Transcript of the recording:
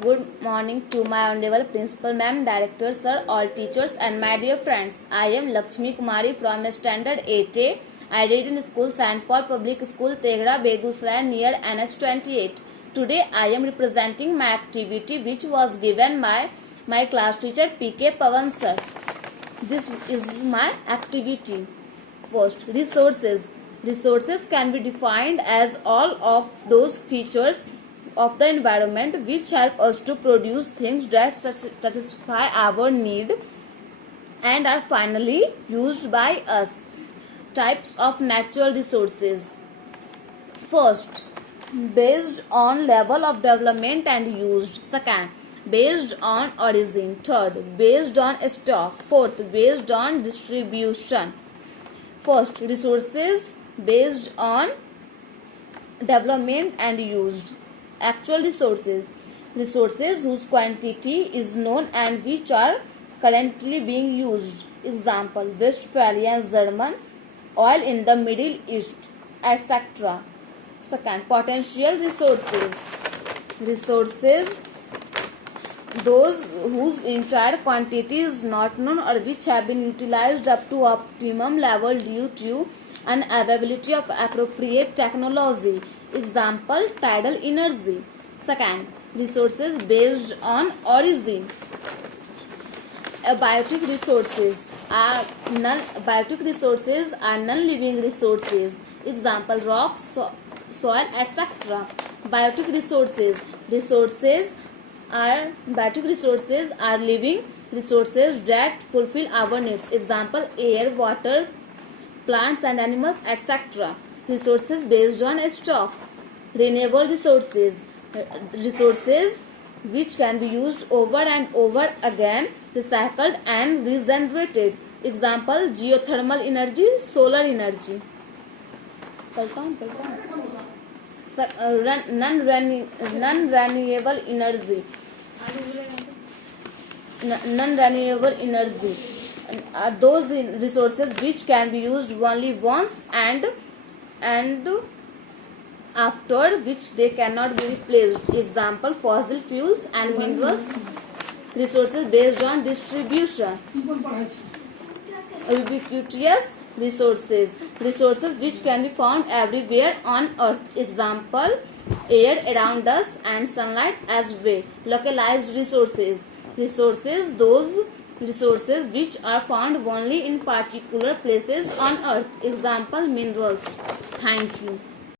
Good morning to my honorable principal ma'am, director sir, all teachers and my dear friends. I am Lakshmi Kumari from standard 8A. I read in school St. Paul Public School, Tegra, Begusai near NS 28. Today I am representing my activity which was given by my class teacher PK Pawan sir. This is my activity. First, resources. Resources can be defined as all of those features of the environment which help us to produce things that satisfy our need and are finally used by us. Types of natural resources. First, based on level of development and used. Second, based on origin. Third, based on stock. Fourth, based on distribution. First, resources based on development and used. Actual resources. Resources whose quantity is known and which are currently being used. Example, Westphalian German, oil in the Middle East, etc. Second, potential resources. Resources those whose entire quantity is not known or which have been utilized up to optimum level due to unavailability of appropriate technology. Example, tidal energy. Second, resources based on origin. Biotic resources are non-living resources. Example, rocks, soil, etc. Biotic resources. Biotic resources are living resources that fulfill our needs. Example, air, water, plants and animals, etc. Resources based on stock. Renewable resources. Resources which can be used over and over again, recycled and regenerated. Example, geothermal energy, solar energy. Non-renewable energy. Non-renewable energy are those resources which can be used only once and after which they cannot be replaced. Example, fossil fuels and minerals. Resources based on distribution. Ubiquitous resources. Resources which can be found everywhere on earth. Example, air around us and sunlight as well. Localized resources. Those resources which are found only in particular places on earth. Example, minerals. Thank you.